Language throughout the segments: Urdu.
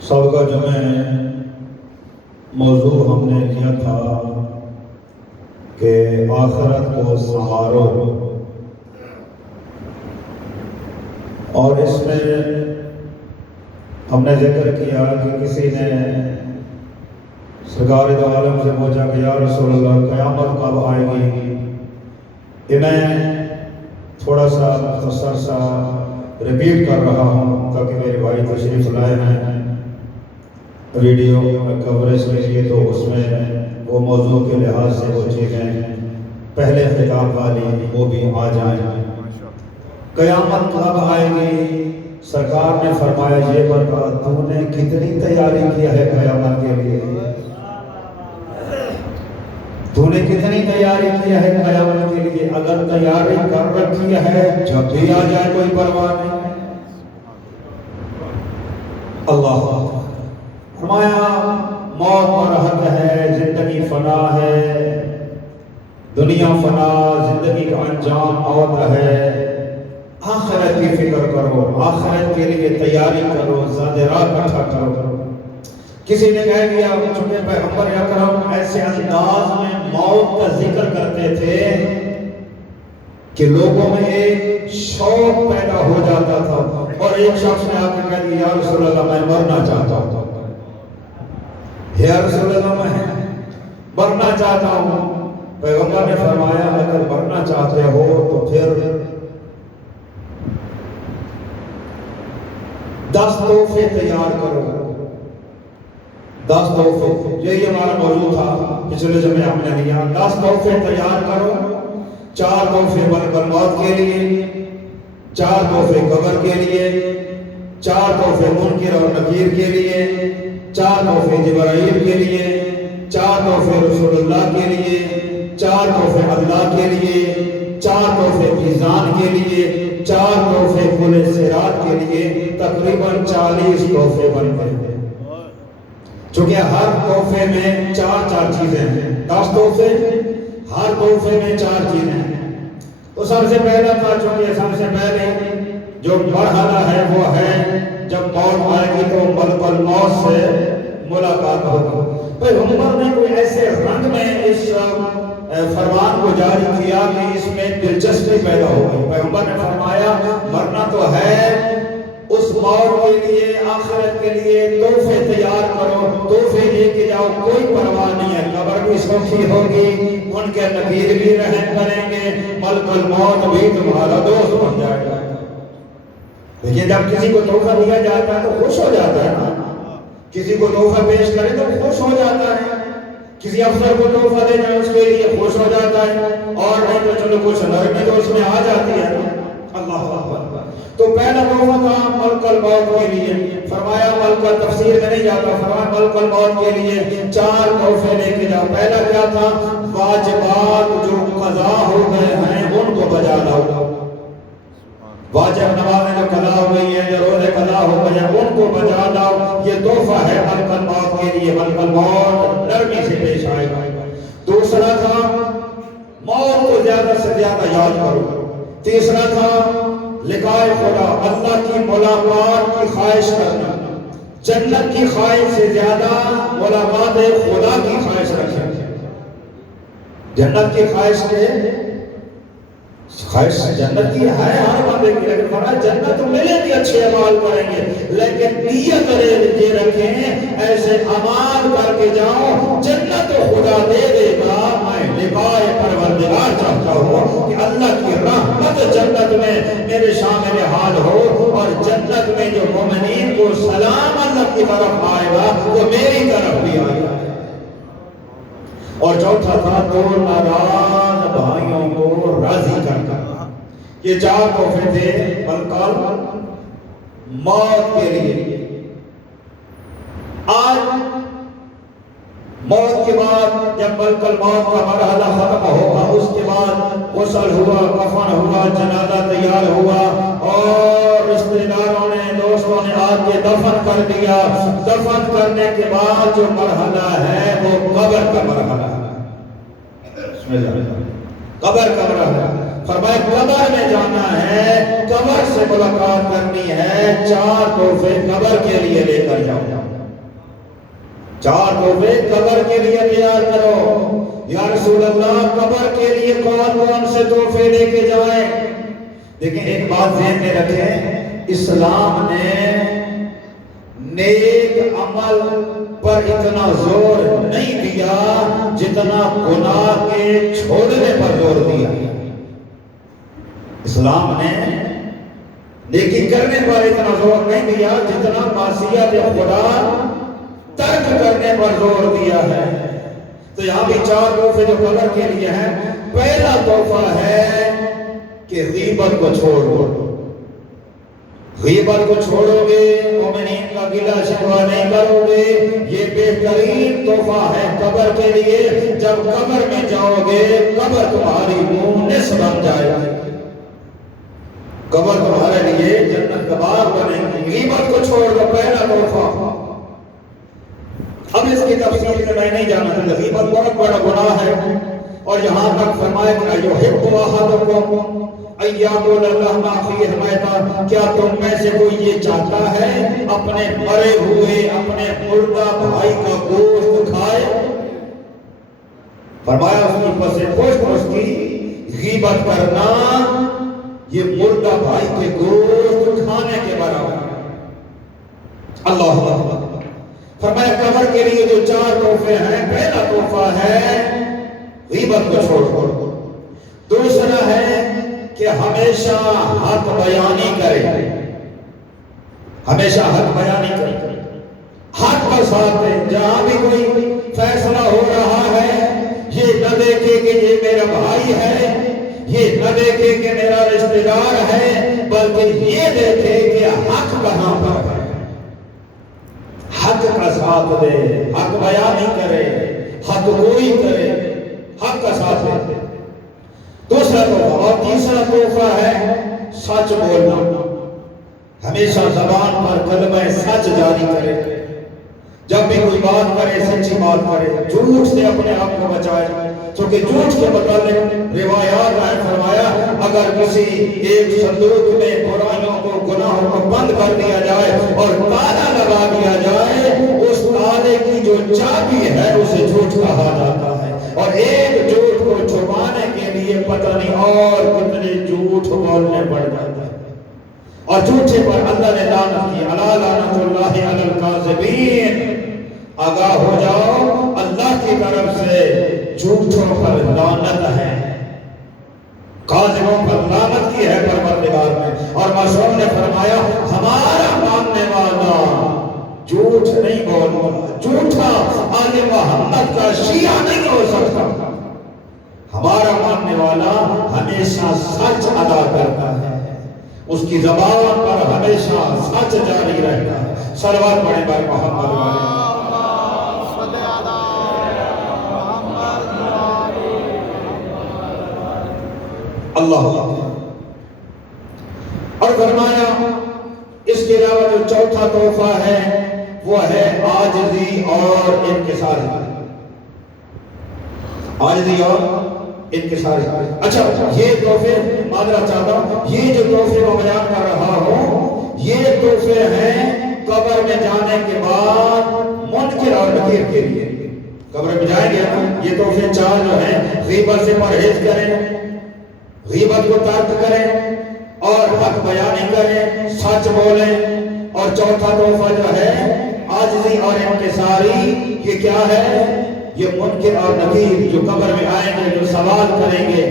سابقہ جمعہ موضوع ہم نے لیا تھا کہ آخرت کو سنوارو، اور اس میں ہم نے ذکر کیا کہ کسی نے سرکار دو عالم سے پوچھا کہ یا رسول اللہ قیامت کب آئے گی؟ انہیں تھوڑا سا مختصر سا ریپیٹ کر رہا ہوں تاکہ میرے بھائی تشریف لائے ہیں ویڈیو کوریج کے لیے، تو اس میں وہ موضوع کے لحاظ سے وہ چیزیں پہلے خطاب والی وہ بھی آ جائیں۔ قیامت کب آئے گی؟ سرکار نے فرمایا یہ بتا تو نے کتنی تیاری کیا ہے قیامت کے لیے؟ تو نے کتنی تیاری کیا ہے قیامت کے لیے؟ اگر تیاری کر رکھی ہے جب بھی آ جائے کوئی پرواہ نہیں۔ اللہ فرمایا موت مرحل ہے، زندگی فنا ہے، دنیا فنا، زندگی کا انجام موت ہے۔ آخرت کی فکر کرو، آخرت کے لیے تیاری کرو، زادرات اکٹھا کرو۔ کسی نے کہہ دیا چونکہ پیغمبر اکرم ایسے انداز میں موت کا ذکر کرتے تھے کہ لوگوں میں ایک شوق پیدا ہو جاتا تھا، اور ایک شخص نے آ کے کہہ دیا یا رسول اللہ میں مرنا چاہتا ہوں، یا رسول اللہ میں مرنا چاہتا ہوں۔ پیغمبر نے فرمایا اگر مرنا چاہتے ہو تو پھر 10 تحفے تیار کرو، 10 تحفے، یہی ہمارا موضوع تھا پچھلے جمعے ہم نے لیا۔ 10 تحفے تیار کرو، 4 تحفے ملک الموت کے لیے، 4 تحفے قبر کے لیے، 4 تحفے منکر اور نکیر کے لیے، 4 تحفے جبرائیل کے لیے، 4 تحفے رسول اللہ کے لیے، 4 تحفے اللہ کے لیے، 4 تحفے میزان کے لیے، 4 تحفے پل صراط کے لیے، تقریباً 40 تحفے بن گئے۔ چونکہ ہر تحفے میں 4 چیزیں ہیں، 10 تحفے، ہر تحفے میں 4 چیزیں ہیں۔ تو سب سے پہلا تھا، چونکہ سب سے پہلے جو مرحلہ ہے وہ ہے جب موت آئے گی تو ملک الموت سے ملاقات ہوگی۔ پیغمبر نے کوئی ایسے رنگ میں اس فرمان کو جاری کیا کہ اس میں دلچسپی پیدا ہو گئی۔ پیغمبر نے فرمایا مرنا تو ہے، اس موت کے لیے، آخرت کے لیے تحفے تیار کرو، تحفے لے کے جاؤ، کوئی پرواہ نہیں ہے، قبر بھی سوکھی ہوگی، ان کے نبیر بھی رحم کریں گے، ملک الموت بھی تمہارا دوست بن جائے گا۔ لیکن جب کسی کو تحفہ دیا جاتا ہے تو خوش ہو جاتا ہے نا، کسی کو تحفہ پیش کرے تو خوش ہو جاتا ہے، کسی افسر کو تحفہ دے جائے اس کے لیے خوش ہو جاتا ہے، اور نہیں تو چلو کچھ نرمی تو اس میں آ جاتی ہے۔ اللہ اکبر۔ تو پہلا تحفہ تھا ملک الموت کے لیے، فرمایا ملک کا تفسیر میں نہیں جاتا، فرمایا ملک الموت کے لیے 4 تحفے لے کے جاؤ۔ پہلا کیا تھا؟ واجبات جو قضا ہو گئے ہیں ان کو بجا لاؤ، واجب نمازیں جو قضا ہو گئی ہیں، جو روزے قضا ہو گئے ہیں ان کو بجا لاؤ، یہ تحفہ ہے ملک الموت کے لیے۔ ملک الموت نرمی سے پیش آئے گا۔ دوسرا تھا موت کو زیادہ سے زیادہ یاد کرو۔ تیسرا تھا لقائے خدا، اللہ کی ملاقات کی خواہش کرنا، جنت کی خواہش سے زیادہ ملاقات خدا کی خواہش رکھیں۔ جنت کی خواہش کے خواہش جنت کی ہے ہر بندے کی، لیکن فرمایا جنت ملے گی اچھے اعمال کریں گے، لیکن نیت یہ رکھیں ایسے اعمال کر کے جاؤ جنت خدا دے دے گا۔ میں لقائے پروردگار چاہتا ہوں کہ اللہ کی رحمت جنت میں میرے شامل حال ہو، اور جنت میں جو مومنین کو سلام اللہ کی طرف آئے گا وہ میری طرف بھی آئے گا۔ اور چوتھا تھا دو ناراض بھائیوں کو راضی کرنا۔ یہ 4 تحفے تھے ملک موت کے لیے۔ آج موت کے بعد جب ملک الموت کا مرحلہ ختم ہوگا، اس کے بعد غسل ہوا، کفن ہوا، جنازہ تیار ہوا، اور رشتہ داروں نے، دوستوں نے آ کے دفن کر دیا۔ دفن کرنے کے بعد جو مرحلہ ہے وہ قبر کا مرحلہ ہے۔ قبر کا مرحلہ۔ فرمایا قبر میں جانا ہے، قبر سے ملاقات کرنی ہے، 4 تحفے قبر کے لیے لے کر جاؤ، 4 تحفے قبر کے لیے تیار کرو۔ یا رسول اللہ قبر کے لیے کون کون سے تحفے لے کے جائیں؟ دیکھیں ایک بات ذہن میں رکھیں، اسلام نے نیک عمل پر اتنا زور نہیں دیا جتنا گناہ کے چھوڑنے پر زور دیا۔ اسلام نے نیکی کرنے پر اتنا زور نہیں دیا جتنا معصیت خدا ترک کرنے پر زور دیا ہے۔ تو یہاں بھی 4 تحفے جو قبر کے لیے ہیں۔ پہلا تحفہ ہے کہ غیبت کو چھوڑو، غیبت کو چھوڑو گے، مومنین کا گلہ شکوہ نہیں کرو گے، یہ بہترین تحفہ ہے قبر کے لیے۔ جب قبر میں جاؤ گے قبر تمہاری مونس بن جائے گی، قبر تمہارے لیے جنت کا باغ بنے گی۔ غیبت کو چھوڑ دو، پہلا تحفہ۔ اب اس کی تفصیل میں میں نہیں جانا چاہتا، غیبت بہت بڑا گناہ ہے، اور یہاں تک فرمایا کہ ایحب احدکم ان یاکل لحم اخیہ میتا، کیا تم میں سے کوئی یہ چاہتا ہے اپنے مرے ہوئے اپنے مردہ بھائی کا گوشت کھائے؟ فرمایا اس کی پس پشت اس کی غیبت کرنا یہ مردہ بھائی کے گوشت کھانے کے برابر ہے۔ اللہ اکبر۔ فرمایا قبر کے لیے جو 4 تحفے ہیں، پہلا تحفہ ہے غیبت کو چھوڑو، دوسرا ہے کہ ہمیشہ حق بیانی کرے، ہمیشہ حق بیانی کرے، حق کا ساتھ دے۔ جہاں بھی کوئی فیصلہ ہو رہا ہے یہ نہ دیکھے کہ یہ میرا بھائی ہے، یہ نہ دیکھے کہ میرا رشتہ دار ہے، بلکہ یہ دیکھے کہ حق کہاں پر ہے، حق کا ساتھ دے، حق بیانی کرے، حق گوئی کرے، حق کا ساتھ دے۔ دوسرا تحفہ اور تیسرا تحفہ ہے سچ بولنا، ہمیشہ زبان پر کلمہ سچ جاری کرے، جب بھی کوئی بات کرے سچی بات کرے، جھوٹ سے اپنے آپ کو بچائے، کیونکہ جھوٹ کے متعلق روایات میں فرمایا اگر کسی ایک صندوق میں برائیوں کو گناہوں کو بند کر دیا جائے اور تالا لگا دیا جائے، اس تالے کی جو چابی ہے اسے جھوٹ کہا جاتا ہے، اور ایک جھوٹ کو چھپانے کے لیے پتہ نہیں اور کتنے جھوٹ بولنے پڑ جاتے ہیں، اور جھوٹے پر اللہ نے لعنت کی، الا لعنت اللہ علی الکاذبین۔ آگاہ ہو جاؤ اللہ کی طرف سے جھوٹوں پر لعنت ہے، کاذبوں پر لعنت کی ہے پروردگار نے۔ اور معصوم نے فرمایا ہمارا ماننے والا جھوٹ نہیں بولتا، جھوٹا آل محمد کا شیعہ نہیں ہو سکتا، ہمارا ماننے والا ہمیشہ سچ ادا کرتا ہے، اس کی زبان پر ہمیشہ سچ جاری رہتا ہے۔ صلوات پڑھیں بھائی محمد اللہ۔ اور فرمایا اس کے علاوہ جو چوتھا تحفہ ہے وہ ہے عاجزی اور انکساری، عاجزی اور انکساری۔ اچھا یہ تحفے معذرت چاہتا ہوں، یہ جو تحفے میں بیان کر رہا ہوں یہ تحفے ہیں قبر میں جانے کے بعد منکر اور نکیر کے لیے۔ قبر میں جائیں گے یہ تحفے 4 جو ہیں، غیبت سے پرہیز کریں، غیبت کو ترک کریں، اور حق بیانی کریں، سچ بولیں، اور چوتھا تحفہ جو ہے عاجزی اور انکساری۔ یہ کیا ہے؟ یہ منکر اور نکیر جو قبر میں آئیں گے، جو سوال کریں گے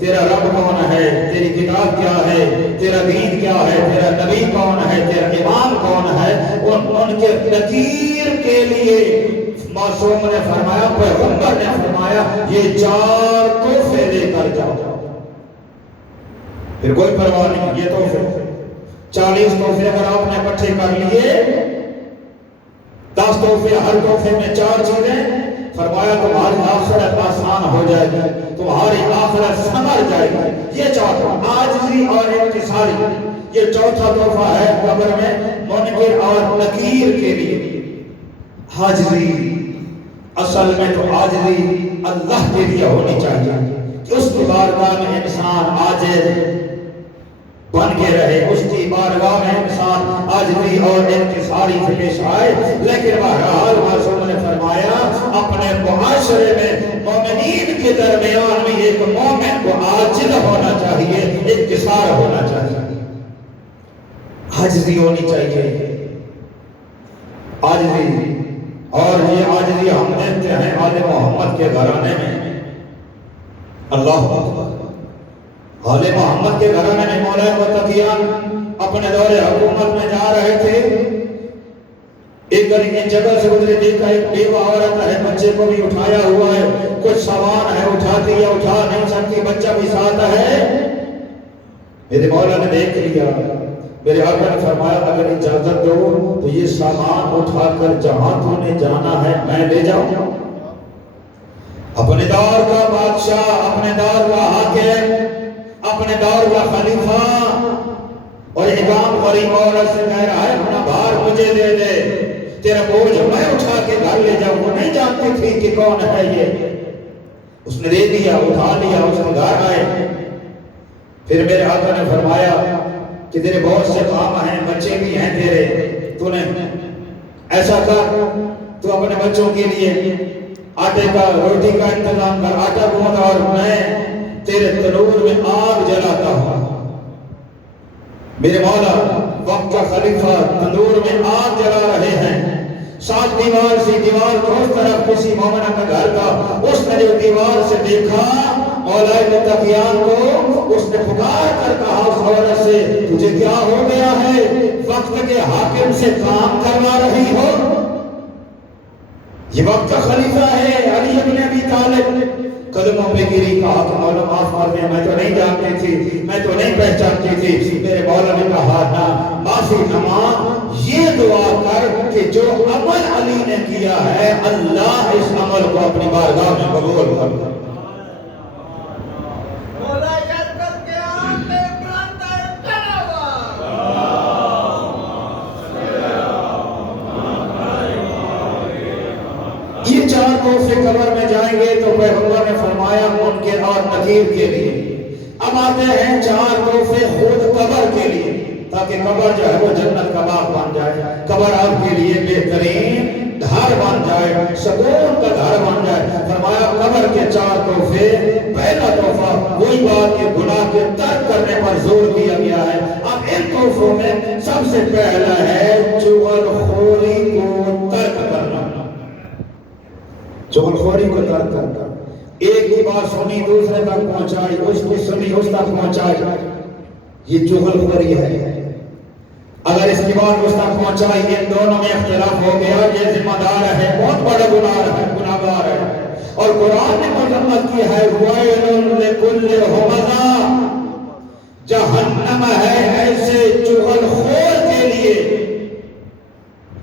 تیرا رب کون ہے، تیری کتاب کیا ہے، تیرا دین کیا ہے، تیرا نبی کون ہے، تیرا امام کون ہے، ان منکر نکیر کے لیے معصوم نے فرمایا، پیغمبر نے فرمایا یہ 4 تحفے لے کر جاؤ۔ پھر کوئی پرواہ نہیں، یہ تحفے 40 تحفے اگر آپ نے اکٹھے کر لیے، 10 تحفے، ہر تحفے میں 4 چیزیں، فرمایا تمہاری آخرت آسان ہو جائے گی، تمہاری آخرت سنور جائے گی۔ یہ چوتھا عاجزی اور انکساری، یہ چوتھا تحفہ ہے قبر میں منکر اور نکیر کے لیے۔ عاجزی، اصل میں تو عاجزی اللہ کے لیے ہونی چاہیے، کہ اس کی بارگاہ میں انسان عاجز بن کے رہے، اس کی بارگاہ میں انسان عاجزی اور انکساری سے پیش آئے۔ لیکن بہرحال معصوم نے فرمایا اپنے معاشرے میں مومنین کے درمیان میں ایک مومن کو عاجز ہونا چاہیے، انکسار ہونا چاہیے، عاجزی ہونی چاہیے، عاجزی۔ اور یہ عاجزی ہم دیکھتے ہیں آل محمد کے گھرانے میں، اللہ اکبر، آل محمد کے گھرانے میں مولا متقیان اپنے دور حکومت میں جا رہے تھے، ایک جگہ سے گزرے، دیکھا ایک بیوہ عورت ہے، بچے کو بھی اٹھایا ہوا ہے، کچھ سامان ہے اٹھاتی یا اٹھا نہیں سکتی، بچہ بھی ساتھ ہے۔ میرے مولا نے دیکھ لیا، میرے آقا نے فرمایا اگر اجازت دو تو یہ سامان اٹھا کر جہاں تو نے جانا ہے میں لے جاؤں۔ اپنے دور کا بادشاہ، اپنے دور کا حاکم، اپنے دور کا خلیفہ اور امام غریب عورت سے کہہ رہا ہے اپنا بھار مجھے دے دے، تیرا بوجھ میں اٹھا کے گھر لے جاؤں۔ وہ نہیں جانتی تھی کہ کون ہے یہ، اس نے دے دیا، اٹھا لیا، اس نے گھر آئے۔ پھر میرے آقا نے فرمایا کہ تیرے بہت سے کام ہیں، بچے بھی ہیں تیرے، تو نے ایسا کر تو اپنے بچوں کے لیے آٹے کا، روٹی کا انتظام کر، آٹا گوندھ اور میں تیرے تنور میں آگ جلاتا ہوں۔ میرے مولا وقت کا خلیفہ تندور میں آگ جلا رہے ہیں، ساتھ دیوار سے، دیوار کو اس طرف کسی مومنہ کا گھر کا، اس نے جو دیوار سے دیکھا مولا متقیان کو، اس نے پکار کر کہا اس عورت سے تجھے کیا ہو گیا ہے، وقت کے حاکم سے کام کروا رہی ہو؟ یہ وقت کا خلیفہ ہے علی بن ابی طالب، قدموں پہ گری، کہا کہ مولا معاف کر دیں، میں تو نہیں جانتی تھی، میں تو نہیں پہچانتی تھی۔ میرے مولا نے کہا نہ، معافی نماز، یہ دعا کر کہ جو عمل علی نے کیا ہے اللہ اس عمل کو اپنی بارگاہ میں قبول کر دے۔ یہ چار تحفے قبر میں جائیں گے تو پیغمبر نے فرمایا منکر اور نکیر کے لیے۔ اب آتے ہیں چار تحفے خود قبر کے لیے، تاکہ قبر جو ہے وہ جنت کا باغ بن جائے، قبر آپ کے لیے بہترین گھر بن جائے، سکون کا گھر بن جائے۔ فرمایا قبر کے چار تحفے، پہلا تحفہ وہی بات کہ گناہ کے ترک کرنے پر زور دیا گیا ہے۔ اب ان تحفوں میں سب سے پہلا ہے چغل خوری کو ترک کرنا، چغل خوری کو ترک کرنا۔ ایک کی بات سنی دوسرے تک پہنچائی، اس کی سنی اس تک پہنچائی، یہ چغل خوری ہے۔ اگر اس کی بات اس تک پہنچائی، ان دونوں میں اختلاف ہو گیا، یہ ذمہ دار ہے، بہت بڑا گناہ گار ہے۔ اور قرآن نے مذمت کی ہے وَيْلٌ لِكُلِّ ہُمَزَةٍ، جہنم ہے ایسے چغل خور کے لیے،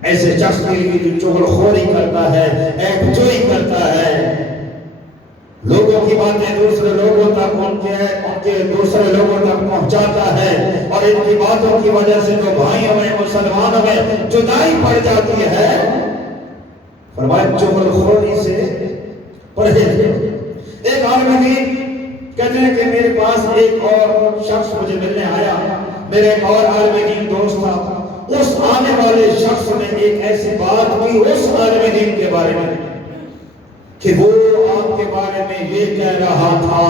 ایسے شخص کے لیے جو چغل خوری کرتا ہے، ایک جوئی کرتا ہے، لوگوں کی باتیں دوسرے لوگوں تک ان کے دوسرے لوگوں تک پہنچاتا ہے، اور ان کی باتوں کی وجہ سے جو بھائیوں میں مسلمانوں میں جدائی پڑ جاتی ہے۔ فرمایا چغل خوری سے پرہیز کرو۔ ایک عالم دین کہتے ہیں کہ میرے پاس ایک اور شخص مجھے ملنے آیا، میرے ایک اور عالم دین دوست تھا، اس آنے والے شخص نے ایک ایسی بات کی اس عالم دین کے بارے میں کہ وہ آپ کے بارے میں یہ کہہ رہا تھا۔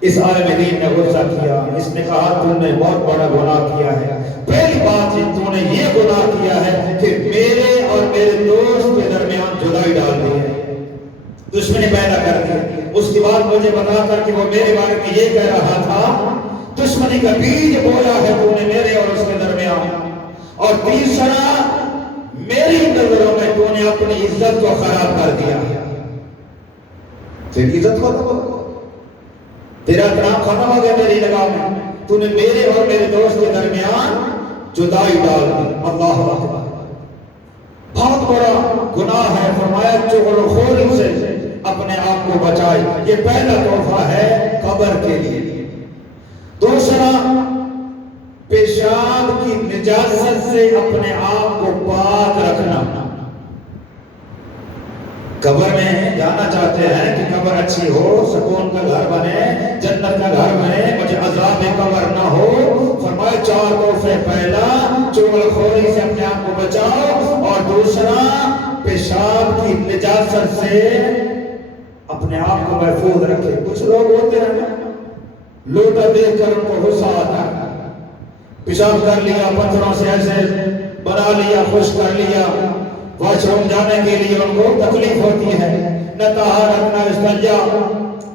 اس عالم دین نے غصہ کیا، اس نے کہا تم نے بہت بڑا گناہ کیا ہے، پہلی بات تم نے یہ گناہ کیا ہے کہ میرے اور میرے دوست کے درمیان جدائی ڈال دی ہے، دشمنی پیدا کر دی۔ اس کے بعد مجھے بتا کر کہ وہ میرے بارے میں یہ کہہ رہا تھا، دشمنی کا بیج بویا ہے تم نے میرے اور اس کے درمیان۔ اور تیسرا، میری نظروں میں تو نے اپنی عزت کو خراب کر دیا، تیری عزت ختم ہو، تیرا احترام ختم ہو گیا میری نگاہ میں، تو نے میرے اور میرے دوست کے درمیان جدائی ڈال دی۔ اللہ اکبر، بہت بڑا گناہ ہے۔ فرمایا چغل خوری سے اپنے آپ کو بچائے، یہ پہلا تحفہ ہے قبر کے لیے۔ دوسرا، پیشاب کی نجاست سے اپنے آپ کو پاک رکھنا۔ قبر میں جا بنانا چاہتے ہیں کہ قبر اچھی ہو، سکون کا گھر بنے، جنت کا گھر بنے، مجھے عذاب قبر نہ ہو، فرمایا 4 تحفے، پہلا چغل خوری سے اپنے آپ کو بچاؤ، اور دوسرا پیشاب کی نجاست سے اپنے آپ کو محفوظ رکھے۔ کچھ لوگ ہوتے ہیں لوٹا دیکھ کر ان کو غصہ آتا ہے، پیشاب کر لیا، پتھروں سے ایسے بنا لیا، خشک کر لیا، واش روم جانے کے لیے ان کو تکلیف ہوتی ہے، نہ طہارت نہ استنجا،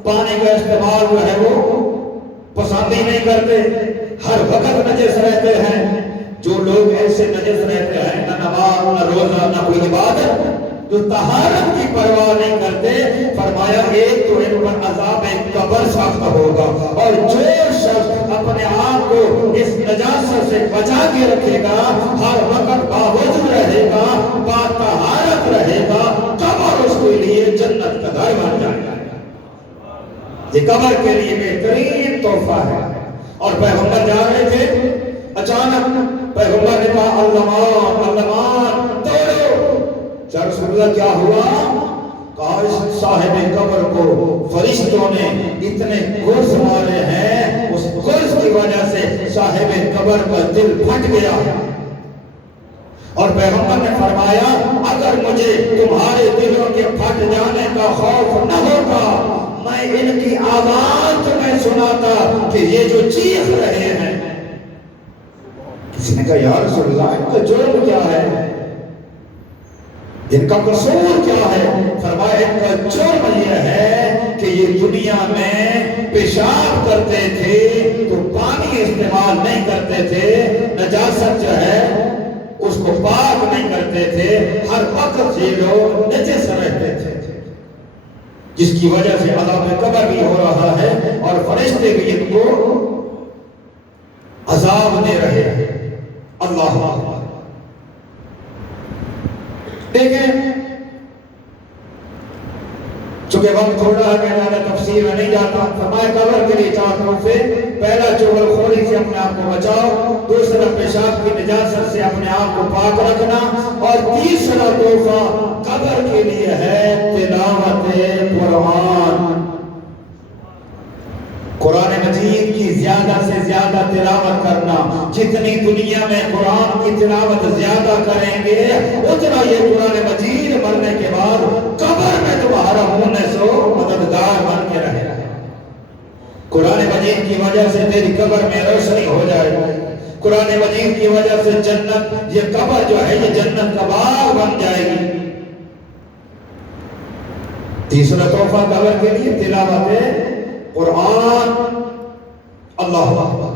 پانی کا استعمال جو ہے وہ پسند ہی نہیں کرتے، ہر وقت نجس رہتے ہیں۔ جو لوگ ایسے نجس رہتے ہیں، نہ نماز نہ روزہ نہ کوئی عبادت، جو طہارت کی پرواہ نہیں کرتے، فرمایا ایک تو ان پر عذاب قبر سخت ہوگا، اور جو شخص اپنے آپ کو اس نجاست سے بچا کے رکھے گا، ہر وقت باوجود رہے گا، باطہارت رہے گا، قبر اس کے لیے جنت کا گھر بن جائے گا۔ یہ قبر کے لیے بہترین تحفہ ہے۔ اور پیغمبر جا رہے تھے، اچانک پیغمبر نے کہا اللمان اللمان دوڑو۔ یا رسول اللہ کیا ہوا؟ کہا اس صاحب قبر کو فرشتوں نے اتنے گرز مارے ہیں، اس گرز کی وجہ سے صاحب قبر کا دل پھٹ گیا۔ اور پیغمبر نے فرمایا اگر مجھے تمہارے دلوں کے پھٹ جانے کا خوف نہ ہوتا، میں ان کی آواز تمہیں سناتا کہ یہ جو چیخ رہے ہیں۔ کسی نے کہا یا رسول اللہ ان کا جرم کیا ہے، ان کا قصور کیا ہے؟ فرمایا ان کا جرم یہ ہے کہ یہ دنیا میں پیشاب کرتے تھے تو پانی استعمال نہیں کرتے تھے، نجاست جو ہے اس کو پاک نہیں کرتے تھے، ہر وقت یہ لوگ نجس رہتے تھے، جس کی وجہ سے عذاب قبر بھی ہو رہا ہے اور فرشتے بھی ان کو عذاب دے رہے ہیں۔ اللہ اکبر۔ دیکھیں چونکہ وقت تھوڑا ہے، میں زیادہ تفصیل میں نہیں جاتا۔ فرمایا قبر کے لیے 4 تحفے، پہلا چغل خوری سے اپنے آپ کو بچاؤ، دوسرا پیشاب کی نجاست سے اپنے آپ کو پاک رکھنا، اور تیسرا تحفہ قبر کے لیے ہے تلاوت قرآن۔ قرآن مجید کی زیادہ سے زیادہ تلاوت کرنا، جتنی دنیا میں قرآن کی تلاوت زیادہ کریں گے اتنا یہ قرآن مجید مرنے کے بعد قبر میں تمہارا ہونے سے مددگار بن کے رہے گا۔ قرآن مجید کی وجہ سے تیری قبر میں روشنی ہو جائے گی، قرآن مجید کی وجہ سے جنت، یہ قبر جو ہے یہ جنت کا باغ بن جائے گی۔ تیسرا تحفہ قبر کے لیے تلاوت قرآن۔ اللہ اکبر۔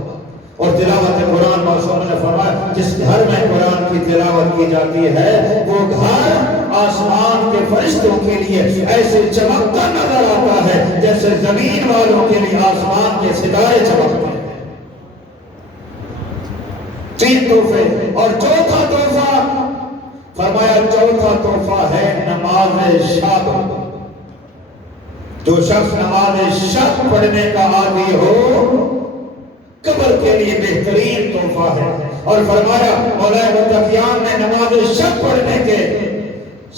اور تلاوت قرآن معصوم نے فرمایا جس گھر میں قرآن کی تلاوت کی جاتی ہے وہ گھر آسمان کے فرشتوں کے لیے ایسے چمکتا نظر آتا ہے جیسے زمین والوں کے لیے آسمان کے ستارے چمکتے ہیں۔ 3 تحفے۔ اور چوتھا تحفہ فرمایا چوتھا تحفہ ہے نماز شب۔ جو شخص نماز شب پڑھنے کا عادی ہو قبر کے لیے بہترین تحفہ ہے۔ اور فرمایا مولا متقیان نے نماز شب پڑھنے کے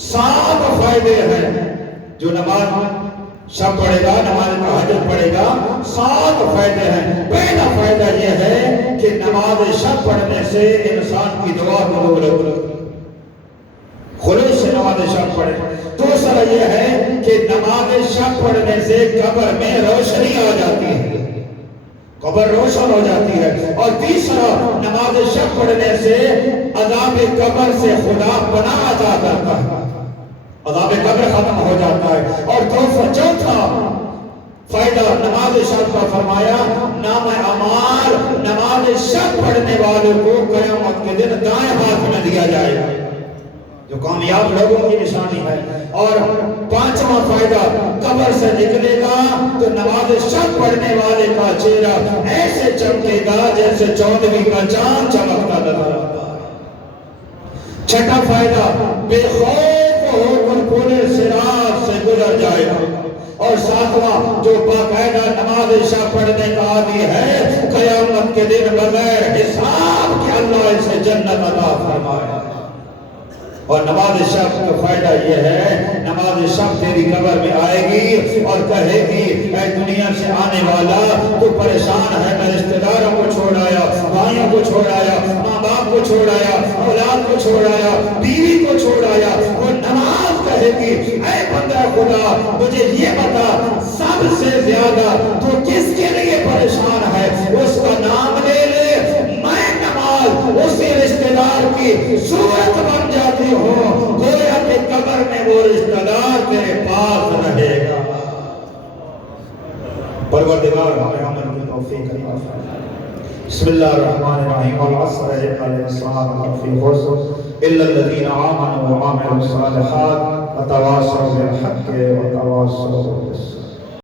7 فائدے ہیں۔ جو نماز شب پڑھے گا، نماز تہجد پڑھے گا، 7 فائدے ہیں۔ پہلا فائدہ یہ ہے کہ نماز شب پڑھنے سے انسان کی دعا قبول ہوتی ہے، خلوص سے نماز شب پڑھے۔ دوسرا یہ ہے کہ نماز شب پڑھنے سے قبر میں روشنی آ جاتی ہے، قبر روشن ہو جاتی ہے۔ اور تیسرا نماز شب پڑھنے سے عذاب قبر سے خدا پناہ عطا کرتا ہے، عذاب قبر ختم ہو جاتا ہے۔ اور چوتھا فائدہ نماز شب کا فرمایا نام اعمال نماز شب پڑھنے والوں کو قیامت کے دن دائیں ہاتھ میں دیا جائے گا، جو کامیاب لوگوں کی نشانی ہے۔ اور 5واں فائدہ قبر سے نکلے گا تو نماز شب پڑھنے والے کا چہرہ ایسے چمکے گا جیسے 14ویں کا چاند چمکتا نظر آتا ہے۔ 6واں فائدہ بے خوف ہو کر پورے صراط سے گزر جائے گا۔ اور 7واں جو باقاعدہ نماز شب پڑھنے کا عادی ہے قیامت کے دن بغیر حساب کے اللہ اسے جنت عطا فرمائے۔ اور نماز شب کا فائدہ یہ ہے، نماز شب تیری قبر میں آئے گی اور کہے گی اے دنیا سے آنے والا تو پریشان ہے، میں رشتہ داروں کو چھوڑ آیا، بھائیوں کو چھوڑ آیا، ماں باپ کو چھوڑ آیا، اولاد کو چھوڑ آیا، بیوی کو چھوڑ آیا۔ وہ نماز کہے گی اے بندہ خدا مجھے یہ بتا سب سے زیادہ تو کس کے لیے پریشان ہے، اس کا نام لے لے، میں نماز اسی رشتہ دار کی صورت بن جاتی ہوں، گویا کہ قبر میں وہ رشتہ دار تیرے پاس رہے گا۔ پروردگار ہمیں عمل کی توفیق عطا فرمائے۔ بسم اللہ الرحمن الرحیم، والعصر ان الانسان لفی خسر الا الذین آمنوا وعملوا الصالحات وتواصوا بالحق وتواصوا بالصبر۔